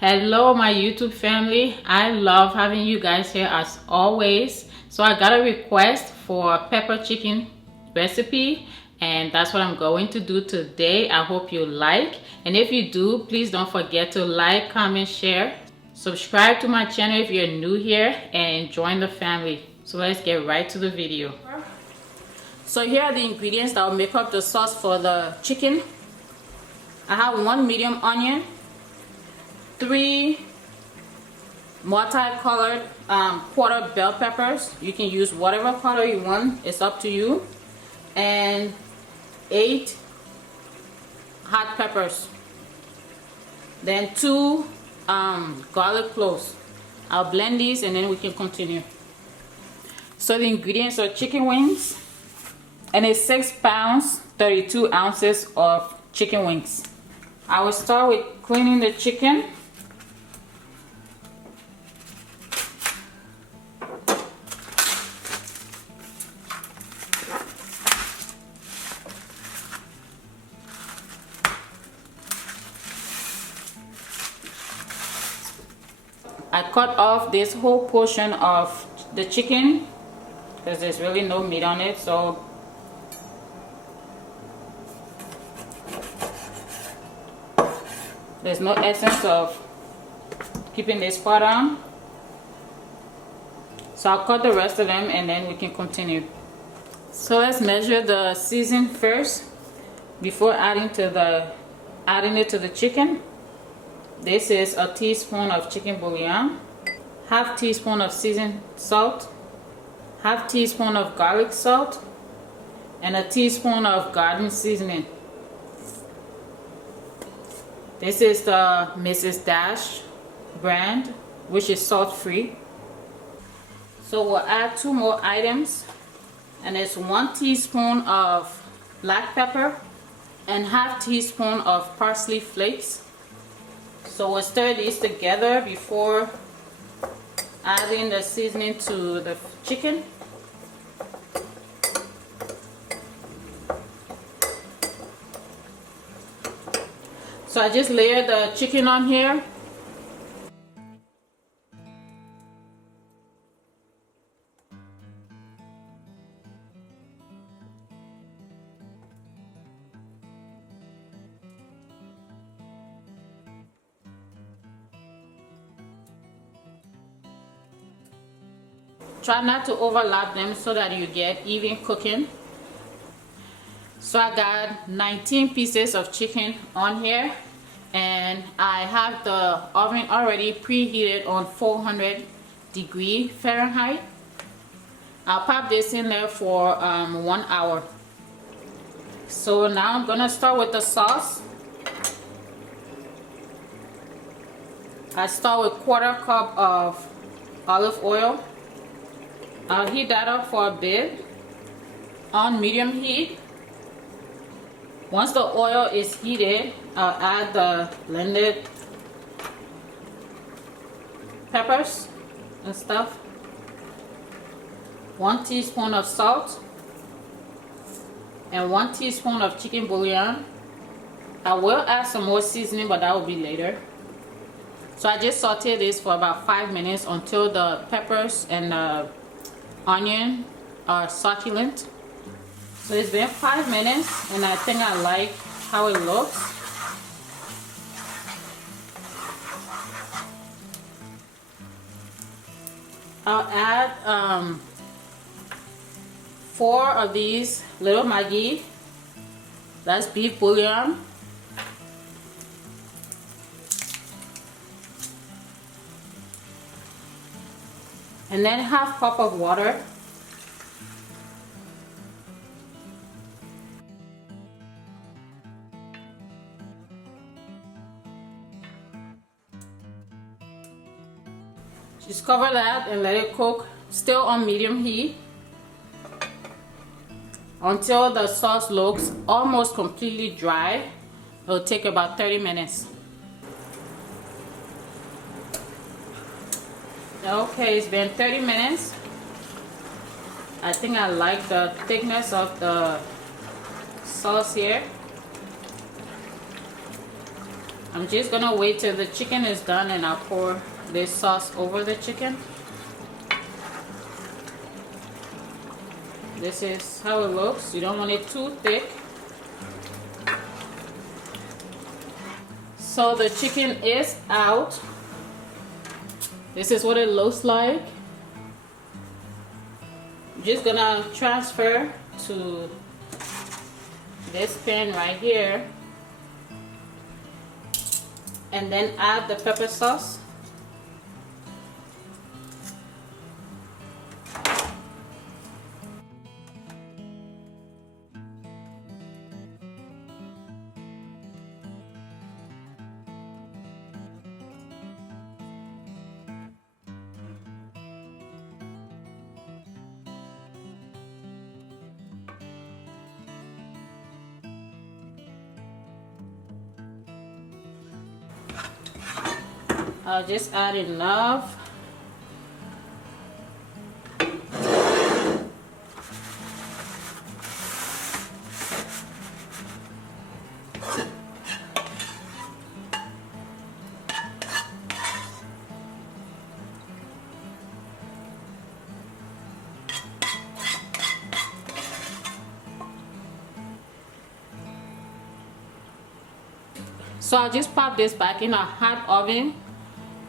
Hello my YouTube family. I love having you guys here as always. So I got a request for a pepper chicken recipe, and that's what I'm going to do today. I hope you like, and if you do, please don't forget to like, comment, share, subscribe to my channel if you're new here, and join the family. So let's get right to the video. So here are the ingredients that will make up the sauce for the chicken. I have 1 medium onion, 3 multicolored quarter bell peppers. You can use whatever color you want, it's up to you, and 8 hot peppers, then 2 garlic cloves. I'll blend these and then we can continue. So the ingredients are chicken wings, and it's 6 pounds 32 ounces of chicken wings. I will start with cleaning the chicken. I cut off this whole portion of the chicken because there's really no meat on it, so there's no essence of keeping this part on. So I'll cut the rest of them and then we can continue. So let's measure the season first before adding it to the chicken. This is a teaspoon of chicken bouillon, half teaspoon of seasoned salt, half teaspoon of garlic salt, and a teaspoon of garden seasoning. This is the Mrs. Dash brand, which is salt free. So we'll add 2 more items, and it's 1 teaspoon of black pepper and half teaspoon of parsley flakes. So we'll stir these together before adding the seasoning to the chicken. So I just layered the chicken on here. Try not to overlap them so that you get even cooking. So I got 19 pieces of chicken on here, and I have the oven already preheated on 400 Fahrenheit. I'll pop this in there for 1 hour. So now I'm gonna start with the sauce. I start with 1/4 cup of olive oil. I'll heat that up for a bit on medium heat. Once the oil is heated, I'll add the blended peppers and stuff. 1 teaspoon of salt and 1 teaspoon of chicken bouillon. I will add some more seasoning, but that will be later. So I just sauteed this for about 5 minutes until the peppers and the onion are succulent. So it's been 5 minutes, and I think I like how it looks. I'll add 4 of these little Maggi. That's beef bouillon. And then 1/2 cup of water. Just cover that and let it cook, still on medium heat, until the sauce looks almost completely dry. It'll take about 30 minutes. Okay, it's been 30 minutes. I think I like the thickness of the sauce here. I'm just gonna wait till the chicken is done and I'll pour this sauce over the chicken. This is how it looks. You don't want it too thick. So the chicken is out. This is what it looks like. I'm just gonna transfer to this pan right here and then add the pepper sauce. I'll just add enough. So I'll just pop this back in a hot oven,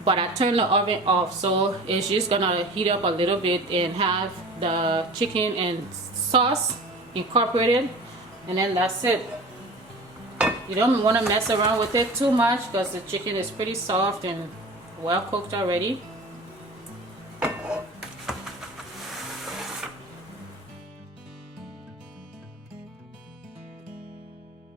but I turned the oven off, so it's just gonna heat up a little bit and have the chicken and sauce incorporated, and then that's it. You don't want to mess around with it too much because the chicken is pretty soft and well cooked already.